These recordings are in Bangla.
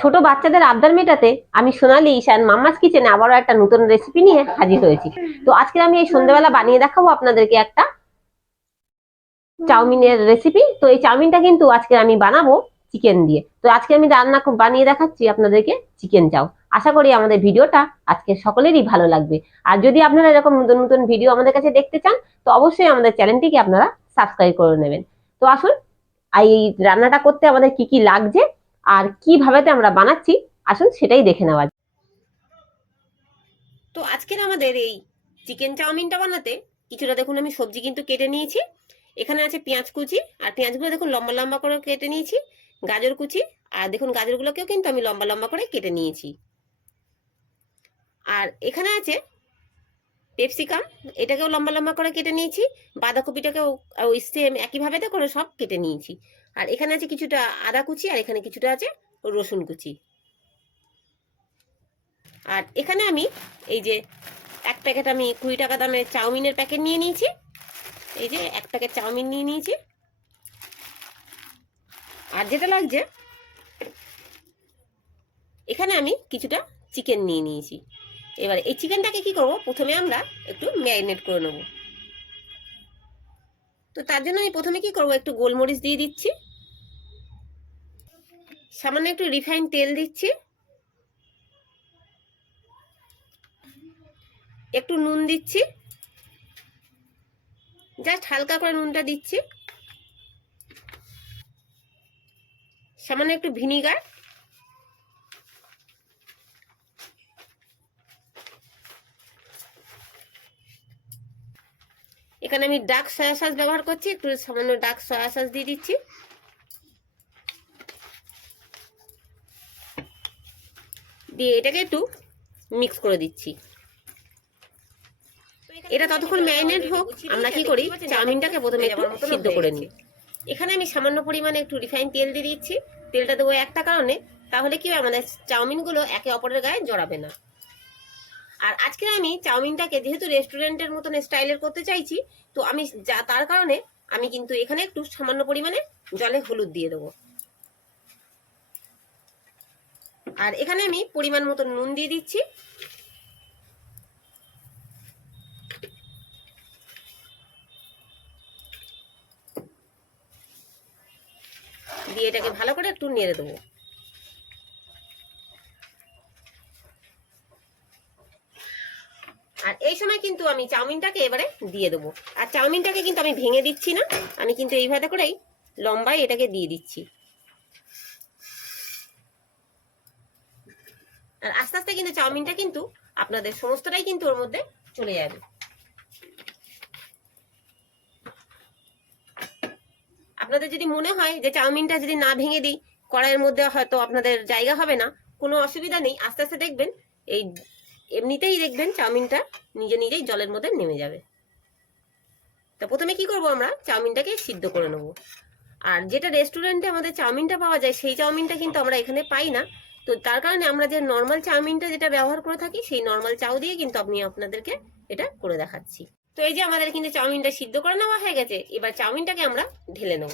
ছোট বাচ্চাদের আবদার মেটাতে আমি সোনালি ঈশান মাম্মাস কিচেনে আবারও একটা নতুন রেসিপি নিয়ে হাজির হয়েছি। তো আজকে আমি এই সন্ধ্যেবেলা বানিয়ে দেখাবো আপনাদেরকে একটা চাউমিনের রেসিপি তো এই চাউমিনটা কিন্তু আজকে আমি বানাবো চিকেন দিয়ে। তো আজকে আমি রান্না খুব বানিয়ে দেখাচ্ছি আপনাদেরকে চিকেন চাউ। আশা করি আমাদের ভিডিওটা আজকে সকলেরই ভালো লাগবে। আর যদি আপনারা এরকম নতুন নতুন ভিডিও আমাদের কাছে দেখতে চান, তো অবশ্যই আমাদের চ্যানেলটিকে আপনারা সাবস্ক্রাইব করে নেবেন। তো আসুন এই রান্নাটা করতে আমাদের কি কি লাগছে আর কিভাবেতে আমরা বানাচ্ছি, আসুন সেটাই দেখে নেওয়া। তো আজকের আমাদের এই চিকেন চাউমিনটা বানাতে কিছুটা দেখুন আমি সবজি কিন্তু কেটে নিয়েছি এখানে আছে পেঁয়াজ কুচি, আর পেঁয়াজগুলো দেখুন লম্বা লম্বা করে কেটে নিয়েছি, গাজর কুচি, আর দেখুন গাজরগুলোকেও কিন্তু আমি লম্বা লম্বা করে কেটে নিয়েছি আর এখানে আছে পেপসিকাম এটাকেও লম্বা লম্বা করে কেটে নিয়েছি, বাঁধাকপিটাকেও ওই সেম একইভাবে তো করে সব কেটে নিয়েছি। আর এখানে আছে কিছুটা আদা কুচি আর এখানে কিছুটা আছে রসুন কুচি। আর এখানে আমি এই যে এক প্যাকেট আমি কুড়ি টাকা দামের চাউমিনের প্যাকেট নিয়ে নিয়েছি, এই যে এক প্যাকেট চাউমিন নিয়ে নিয়েছি। আর যেটা লাগছে, এখানে আমি কিছুটা চিকেন নিয়ে নিয়েছি। এবার এই চিকেনটাকে কি করব? প্রথমে আমরা একটু ম্যারিনেট করে নেব। তো তার জন্য আমি প্রথমে কি করব? একটু গোলমরিচ দিয়ে দিচ্ছি। সামান্য একটু রিফাইন তেল দিচ্ছি। একটু নুন দিচ্ছি। জাস্ট হালকা করে নুনটা দিচ্ছি। সামান্য একটু ভিনিগার। এখানে আমি ডাক সয়া সস ব্যবহার করছি একটু সামান্য ডাক সয়া সস দিয়ে দিচ্ছি। দিয়ে এটাকে একটু মিক্স করে দিচ্ছি। এটা ততক্ষণ ম্যারিনেট হোক আমরা কি করি? চাউমিনটাকে প্রথমে একটু সিদ্ধ করে নিই। এখানে আমি সামান্য পরিমাণে একটু রিফাইন তেল দিয়ে দিচ্ছি। তেলটা দেবো একটা কারণে তাহলে কি হবে আমাদের চাউমিনগুলো একে অপরের গায়ে জড়াবে না। আর আজকে আমি চাউমিনটাকে, যেহেতু রেস্টুরেন্টের মতন স্টাইলের করতে চাইছি, তো আমি যা, তার কারণে আমি কিন্তু এখানে একটু সামান্য পরিমাণে জলে হলুদ দিয়ে দেবো। আর এখানে আমি পরিমাণ মতো নুন দিয়ে দিচ্ছি। দিয়ে এটাকে ভালো করে একটু নেড়ে দেবো। আর এই সময় কিন্তু আমি চাউমিনটাকে এবারে দিয়ে দেবো। আর চাউমিনটাকে কিন্তু আমি ভেঙে দিচ্ছি না, আমি কিন্তু এইভাবে করেই লম্বাই এটাকে দিয়ে দিচ্ছি। আর আস্তে আস্তে কিন্তু চাউমিনটা কিন্তু আপনাদের সমস্তটাই কিন্তু ওর মধ্যে চলে যাবে। আপনাদের যদি মনে হয় যে চাউমিনটা যদি না ভেঙে দিই, কড়াইয়ের মধ্যে হয়তো আপনাদের জায়গা হবে না, কোনো অসুবিধা নেই, আস্তে আস্তে দেখবেন এই এমনিতেই দেখবেন চাউমিনটা নিজে নিজেই জলের মধ্যে নেমে যাবে। তা প্রথমে কি করব আমরা? চাউমিনটাকে সিদ্ধ করে নেব। আর যেটা রেস্টুরেন্টে আমাদের চাউমিনটা পাওয়া যায়, সেই চাউমিনটা কিন্তু আমরা এখানে পাই না। তো তার কারণে আমরা যে নর্মাল চাউমিনটা যেটা ব্যবহার করে থাকি, সেই নর্মাল চাউ দিয়ে কিন্তু আমি আপনাদেরকে এটা করে দেখাচ্ছি। তো এই যে আমাদের কিন্তু চাউমিনটা সিদ্ধ করে নেওয়া হয়ে গেছে, এবার চাউমিনটাকে আমরা ঢেলে নেব।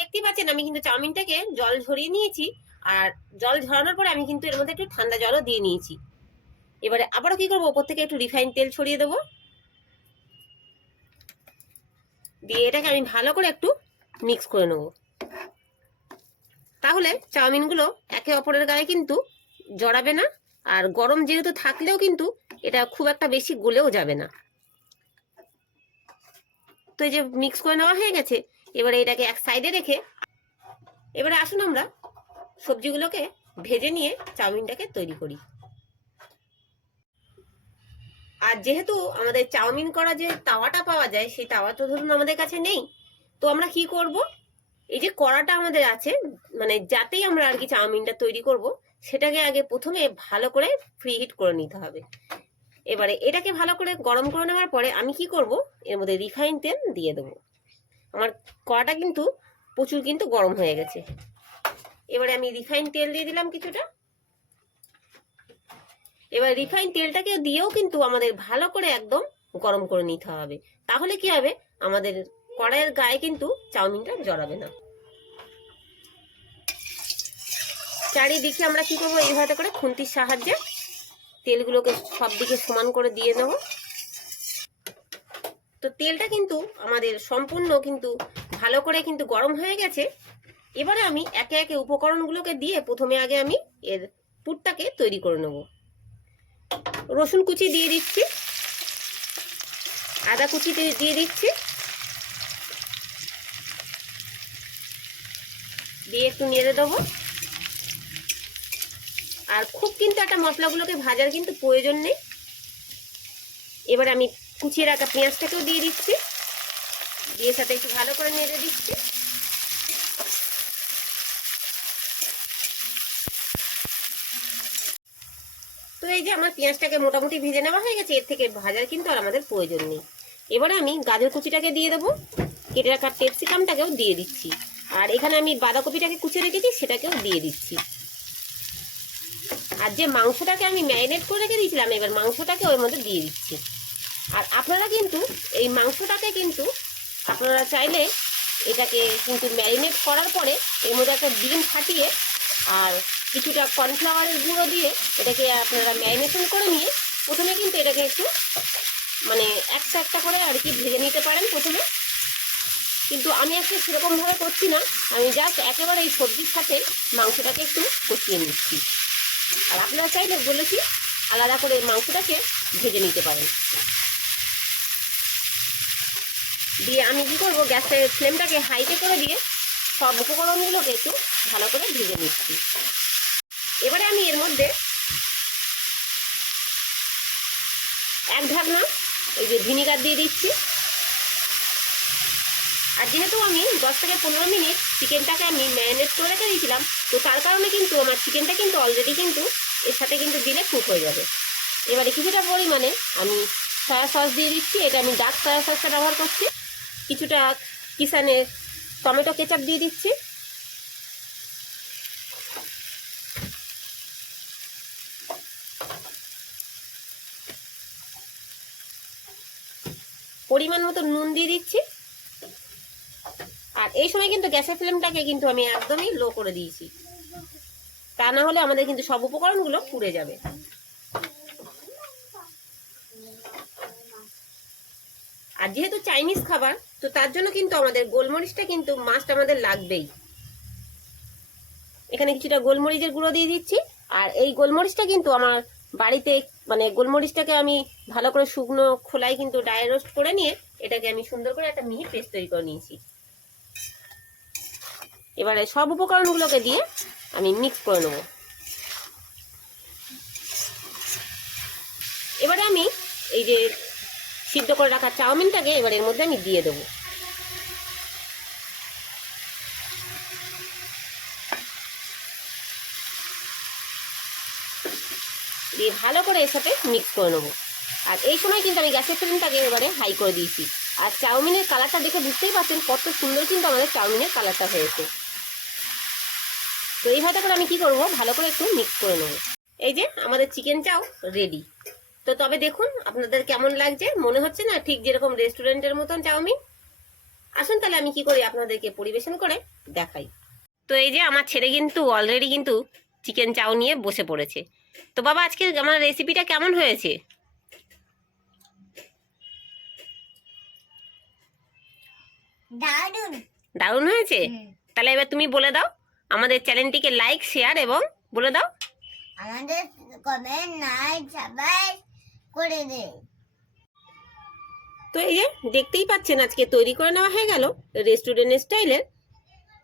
দেখতেই পাচ্ছেন, আমি কিন্তু চাউমিনটাকে জল ঝরিয়ে নিয়েছি। আর জল ঝরানোর পরে আমি কিন্তু এর মধ্যে একটু ঠান্ডা জলও দিয়ে নিয়েছি। এবারে আবারও কি করব? ওপর থেকে একটু রিফাইন তেল ছড়িয়ে দেবো। দিয়ে এটাকে আমি ভালো করে একটু মিক্স করে নেব। তাহলে চাউমিনগুলো একে অপরের গায়ে কিন্তু জড়াবে না, আর গরম যেহেতু থাকলেও কিন্তু এটা খুব একটা বেশি গলেও যাবে না। তো এই যে মিক্স করে নেওয়া হয়ে গেছে, এবারে এটাকে এক সাইডে রেখে, এবারে আসুন আমরা সবজিগুলোকে ভেজে নিয়ে চাউমিনটাকে তৈরি করি। আর যেহেতু আমাদের চাউমিন করা যে তাওয়াটা পাওয়া যায়, সেই তাওয়া তো ধরুন আমাদের কাছে নেই, তো আমরা কি করব? এই যে কড়াটা আমাদের আছে মানে যাতেই আমরা আর কি চাউমিনটা তৈরি করব, সেটাকে আগে প্রথমে ভালো করে ফ্রি হিট করে নিতে হবে। এবারে এটাকে ভালো করে গরম করে নেওয়ার পরে আমি কি করব? এর মধ্যে রিফাইন তেল দিয়ে দেবো। আমার কড়াটা কিন্তু প্রচুর কিন্তু গরম হয়ে গেছে। এবারে আমি রিফাইন তেল দিয়ে দিলাম কিছুটা। এবার রিফাইন তেলটাকে দিয়েও কিন্তু আমাদের ভালো করে একদম গরম করে নিতে হবে। তাহলে কি হবে? আমাদের কড়াইয়ের গায়ে কিন্তু চাউমিনটা জড়াবে না। চারিদিকে আমরা কি করব? এইভাবে করে খুন্তির সাহায্যে তেলগুলোকে সব দিকে সমান করে দিয়ে দেব তো তেলটা কিন্তু আমাদের সম্পূর্ণ কিন্তু ভালো করে কিন্তু গরম হয়ে গেছে। এবারে আমি একে একে উপকরণগুলোকে দিয়ে প্রথমে আগে আমি এর পুরটাকে তৈরি করে নেব। রসুন কুচি দিয়ে দিচ্ছি। আদা কুচি দিয়ে- দিচ্ছি। দিয়ে একটু নেড়ে দেবো। আর খুব কিন্তু একটা মশলাগুলোকে ভাজার কিন্তু প্রয়োজন নেই। এবার আমি কুচিয়ে রাখা পেঁয়াজটাকেও দিয়ে দিচ্ছি। দিয়ে সাথে একটু ভালো করে নেড়ে দিচ্ছি। তো এই যে আমার পেঁয়াজটাকে মোটামুটি ভেজে নেওয়া হয়ে গেছে, এর থেকে ভাজার কিন্তু আর আমাদের প্রয়োজন নেই। এবারে আমি গাজর কুচিটাকে দিয়ে দেবো, কেটে রাখা ক্যাপসিকামটাকেও দিয়ে দিচ্ছি। আর এখানে আমি বাঁধাকপিটাকে কুচিয়ে রেখেছি, সেটাকেও দিয়ে দিচ্ছি। আর যে মাংসটাকে আমি ম্যারিনেট করে রেখে দিয়েছিলাম, এবার মাংসটাকে ওর মধ্যে দিয়ে দিচ্ছি। আর আপনারা কিন্তু এই মাংসটাকে কিন্তু আপনারা চাইলে এটাকে কিন্তু ম্যারিনেট করার পরে এর মধ্যে একটা ডিম ফাটিয়ে আর কিছুটা কর্নফ্লাওয়ারের গুঁড়ো দিয়ে এটাকে আপনারা ম্যারিনেশন করে নিয়ে প্রথমে কিন্তু এটাকে একটু মানে একটা একটা করে আর কি ভেজে নিতে পারেন প্রথমে। কিন্তু আমি আজকে সেরকমভাবে করছি না। আমি জাস্ট একেবারে এই সবজির সাথে মাংসটাকে একটু কষিয়ে নিচ্ছি। আর আপনারা চাইলে বলেছি আলাদা করে মাংসটাকে ভেজে নিতে পারেন। দিয়ে আমি কী করব, গ্যাসের ফ্লেমটাকে হাইতে করে দিয়ে সব উপকরণগুলোকে একটু ভালো করে ভেজে নিচ্ছি। এবারে আমি এর মধ্যে এক ঢাকনা এই যে ভিনিগার দিয়ে দিচ্ছি। আর যেহেতু আমি দশ থেকে পনেরো মিনিট চিকেনটাকে আমি ম্যারিনেট করে রেখে দিয়েছিলাম, তো তার কারণে কিন্তু আমার চিকেনটা কিন্তু অলরেডি কিন্তু এর সাথে কিন্তু দিলে কুক হয়ে যাবে। এবারে কিছুটা পরিমাণে আমি সয়া সস দিয়ে দিচ্ছি। এটা আমি ডার্ক সয়া সসটা ব্যবহার করছি। কিছুটা কিষানের টমেটো কেচাপ দিয়ে দিচ্ছি। পরিমাণ মতো নুন দিয়ে দিচ্ছি। আর এই সময় কিন্তু গ্যাসের ফ্লেমটাকে কিন্তু আমি একদমই লো করে দিয়েছি। তা না হলে আমাদের কিন্তু সব উপকরণগুলো পুড়ে যাবে। আর যেহেতু চাইনিজ খাবার, তো তার জন্য কিন্তু আমাদের গোলমরিচটা কিন্তু মাস্ট আমাদের লাগবেই। এখানে কিছুটা গোলমরিচের গুঁড়ো দিয়ে দিচ্ছি, আর এই গোলমরিচটা কিন্তু আমার বাড়িতে মানে গোলমরিচটাকে আমি ভালো করে শুকনো খোলায় কিন্তু ড্রাই রোস্ট করে নিয়ে এটাকে আমি সুন্দর করে একটা মিহি পেস্ট তৈরি করে নিয়েছি। এবারে সব উপকরণগুলোকে দিয়ে আমি মিক্স করে নেব। এবারে আমি এই যে সিদ্ধ করে রাখা চাউমিনটাকে এবার এর মধ্যে আমি দিয়ে দেবো। দিয়ে ভালো করে এর সাথে মিক্স করে নেব। আর এই সময় কিন্তু আমি গ্যাসের ফ্লেমটাকে এবারে হাই করে দিয়েছি। আর চাউমিনের কালারটা দেখে বুঝতেই পারছেন কত সুন্দর কিন্তু আমাদের চাউমিনের কালারটা হয়েছে। তো এইভাবে করে আমি কি করব? ভালো করে একটু মিক্স করে নেব। এই যে আমাদের চিকেন চাও রেডি তো তবে দেখুন আপনাদের কেমন লাগছে? মনে হচ্ছে না ঠিক যেরকম রেস্টুরেন্টের মতন চাউমিন? আসুন তাহলে আমি কি করি আপনাদেরকে পরিবেশন করে দেখাই। তো এই যে আমার ছেলে কিন্তু অলরেডি কিন্তু চিকেন চাউ নিয়ে বসে পড়েছে। তো বাবা আজকে আমার রেসিপিটা কেমন হয়েছে? দারুণ দারুণ হয়েছে? তাহলে এবার তুমি বলে দাও আমাদের চ্যানেলটিকে লাইক শেয়ার এবং বলে দাও। আমাদের কমেন্ট নাই সবাই করে দে তো এই যে, দেখতেই পাচ্ছেন আজকে তৈরি করে নেওয়া হয়ে গেল রেস্টুরেন্ট স্টাইলের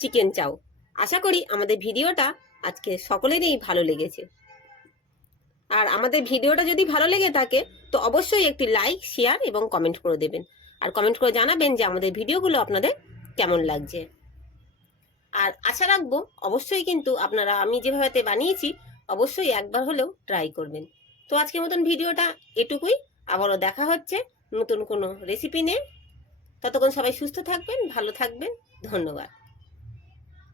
চিকেন চাউ আশা করি আমাদের ভিডিওটা আজকে সকলেরই ভালো লেগেছে। আর আমাদের ভিডিওটা যদি ভালো লেগে থাকে, তো অবশ্যই একটি লাইক শেয়ার এবং কমেন্ট করে দেবেন। আর কমেন্ট করে জানাবেন যে আমাদের ভিডিওগুলো আপনাদের কেমন লাগছে। আর আশা রাখব, অবশ্যই কিন্তু আপনারা আমি যেভাবে বানিয়েছি, অবশ্যই একবার হলেও ট্রাই করবেন। তো আজকের মতন ভিডিওটা এটুকুই। আবারও দেখা হচ্ছে নতুন কোনো রেসিপি নিয়ে। ততক্ষণ সবাই সুস্থ থাকবেন, ভালো থাকবেন। ধন্যবাদ।